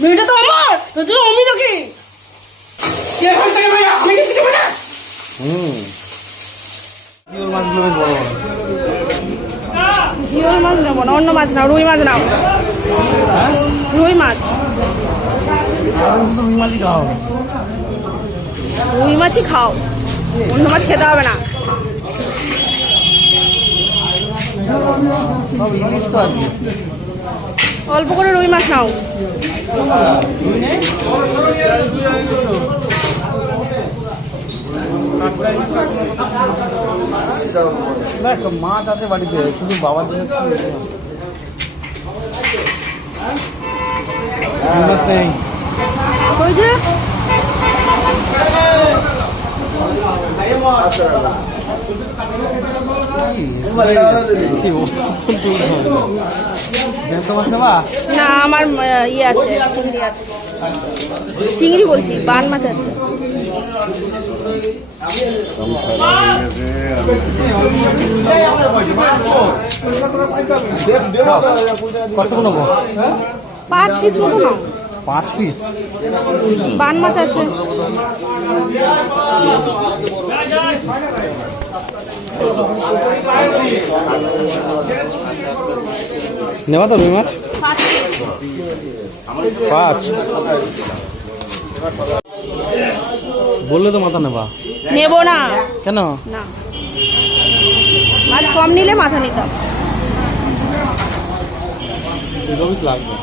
মেয়েটা তো আমার! তোর জন্য আমি তোকে কে এখান থেকে বেরো? দেখে দিতে পারে? হুম। জিওল মাছগুলো বেশ বড় বড়। মাছ নেব না অন্য মাছ নাও রুই মাছ নাও। রুই মাছ। রুই মাছই খাও অন্য মাছ খেতে হবে না। সব ইলিশ তো অল্প করে রুই মাছ নাও। মাছ আছে বাড়িতে শুধু বাবার জন্য একটু না আমার ইয়ে আছে চিংড়ি আছে। চিংড়ি বলছি বান মাছ আছে। পাঁচ পিস মতো নাও। পাঁচ পিস বান মাছ আছে। নেবা তো মাছ পাঁচ। বললে তো মাথা নেবা। নেব না। কেন? মাছ কম নিলে মাথা নিতাম লাগবে।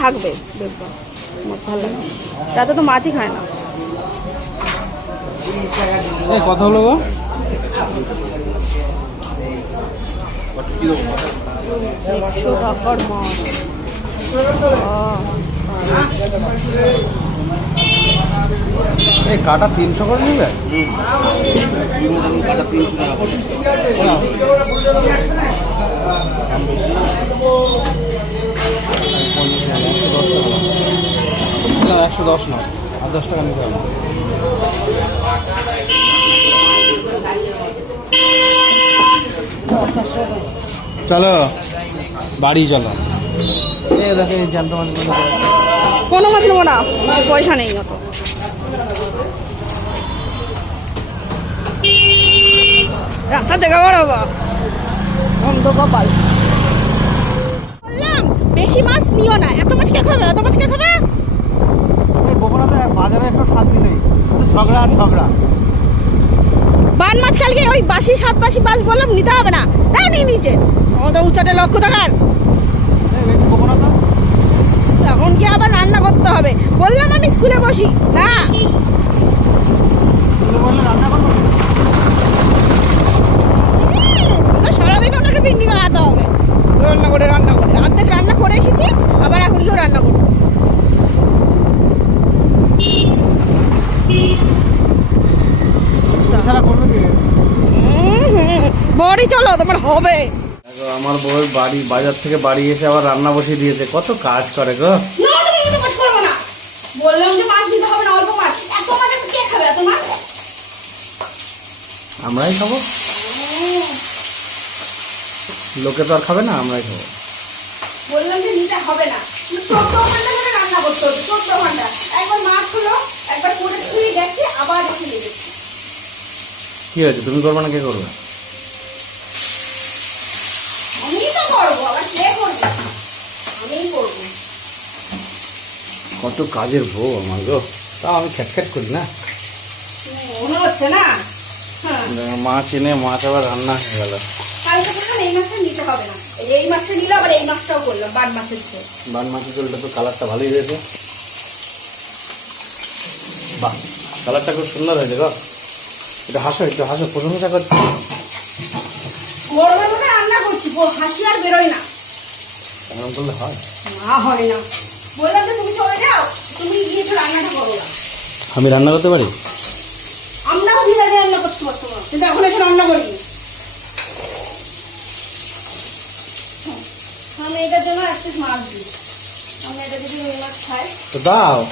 থাকবে। দেখব ভালো রাতে তো মাছই খায় না। কথা হলো গো। একশো টাকার মাছ এই কাটা তিনশো করে নেবে? একশো দশ না, আর দশ টাকা নিতে হবে চলো। বাড়ি চলো। কোনো মাছ নেব না পয়সা নেই অত। রাস্তা দেখা বড় বা অন্ধ কপাল বললাম বেশি মাছ নিও না এত মাছ কে খাবে এত মাছ কে খাবে? এই গোপনাথে বাজারে একটু শান্তি নেই শুধু ঝগড়া আর ঝগড়া। বান মাছ কালকে ওই বাসি সাত বাসি বাস বললাম নিতে হবে না। তাই নিচে। আমাদের উঁচাটে লক্ষ্য থাকার। এখন কি আবার রান্না করতে হবে? বললাম আমি স্কুলে বসি। না। রান্না করব তো সারাদিন ওনাকে পিন্ডি খাওয়াতে হবে রান্না করে রান্না করে অর্ধেক রান্না করে এসেছি আবার এখন কেউ রান্না করব ছাড়া করবে কি বড়ি চলো তোমার হবে। দেখো, আমার বউ বাড়ি বাজার থেকে বাড়ি এসে আবার রান্না বসিয়ে দিয়েছে। কত কাজ করে গো। না তুমি কিন্তু কাজ করব না। বললাম যে মাছ দিতে হবে না অল্প মাছ। এত মাছ এত কে খাবে এত মাছ? আমরাই খাব। লোকে তো আর খাবে না আমরাই খাব। বললাম যে নিতে হবে না। চোদ্দ ঘণ্টা ধরে রান্না করতে হবে চোদ্দ ঘণ্টা। একবার মাছ হলো একবার করে ধুয়ে গেছি আবার এসে লেগেছি কি হয়েছে? তুমি করবে না কে করবে আমি তো করব আবার কে করবে আমিই করব কত কাজের বউ আমার গো। তাও আমি খ্যাটখ্যাট করি না। হচ্ছে না? হ্যাঁ। দেখো, মাছ এনে মাছ আবার রান্না হয়ে গেল। এই মাছটা নিতে হবে না। এই- এই মাছটা নিলে আবার এই মাছটাও করলাম বাদ মাছের চেয়ে বান মাছের ঝোলটা তো কালারটা ভালোই হয়েছে। বাহ কালারটা খুব সুন্দর হয়েছে গো। এটা হাসো একটু হাসো প্রশংসা করছি। গরমের মধ্যে রান্না করছি হাসি আর বেরোয় না। করলে হয়? না হয় না। বললাম যে তুমি চলে যাও তুমি গিয়ে একটু রান্নাটা করো না। আমি রান্না করতে পারি? আমরাও রান্না করতে পারতাম কিন্তু এখন এসে রান্না করি। আমি এটার জন্য এক পিস মাছ দিই। আমি এটা যদি মাছ খাই। তো দাও।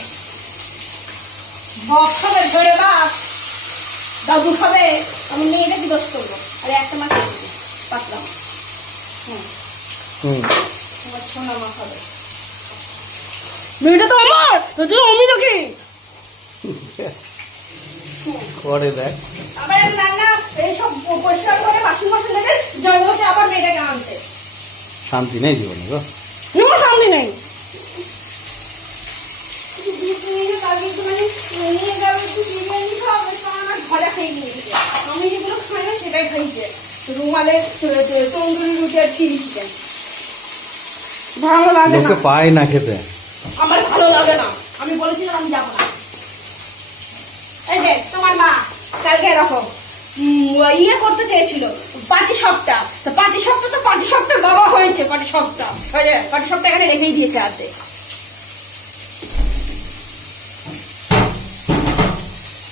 বক খাবে ধরে বাপ দাদু খাবে আমি মেয়েটা কি দোষ করব। আর একটা মাছ মাছ। হুম। হুম। খাবে মেয়েটা তো আমার! তো তুই আমি নাকি করে দেখ। আবার রান্না এইসব পরিষ্কার করে বাসন বাসন লেগে জঙ্গলকে আবার মেয়েটাকে আনতে। শান্তি নেই জীবনে গো। সামনে নেই। আমি যেগুলো খাই না সেটাই খাইছে। রুমালে তন্দুরি রুটি আর চিলি চিকেন ভালো লাগে না। পায় না খেতে। আমার ভালো লাগে না। আমি বলেছিলাম আমি যাব না। এই যে তোমার মা কালকে এরকম ইয়ে করতে চেয়েছিল পাটি সপ্তাহ তো পাটি সপ্তাহ তো পাটি সপ্তাহ বাবা হয়েছে পাটি সপ্তাহ পাটি সপ্তাহ এখানে রেখেই দিয়েছে আছে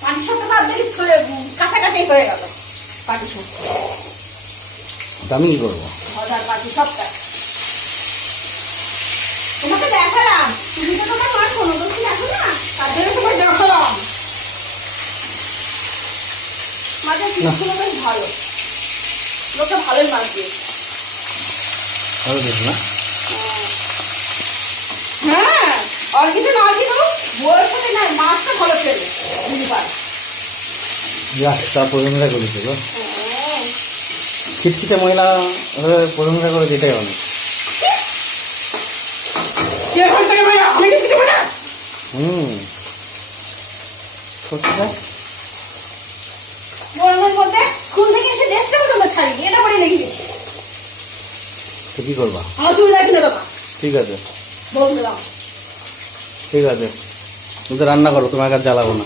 পাটি সপ্তাহ কাছাকাছি হয়ে গেল পাটি সপ্তাহ আমি কি করব। পাটি সপ্তাহ তোমাকে দেখালাম। তুমি তো তোমার মা শোনো দেখো না? তার জন্য তোমার দেখালাম। মাঝে জিনিসগুলো বেশ ভালো লোকে ভালোই মাছ দিয়ে ভালো দিস না। হ্যাঁ না সাথে মাছটা ভালো ফেলে বুঝতে পার যা প্রশংসা করেছে খিটখিটে মহিলা হয়ে প্রশংসা করে যেটাই অনেক এখান থেকে বেরো, আমি কিছু দেবো না হুম। সত্যি? গরমের মধ্যে স্কুল থেকে এসে ড্রেসটা পর্যন্ত ছাড়িনি এটা পরে লেগে গেছে। তো কি করবা? আমার চুল লাগিয়ে দেবো ঠিক আছে। বললাম। ঠিক আছে। তুমি রান্না করো তোমার কাছে জ্বালাবো না।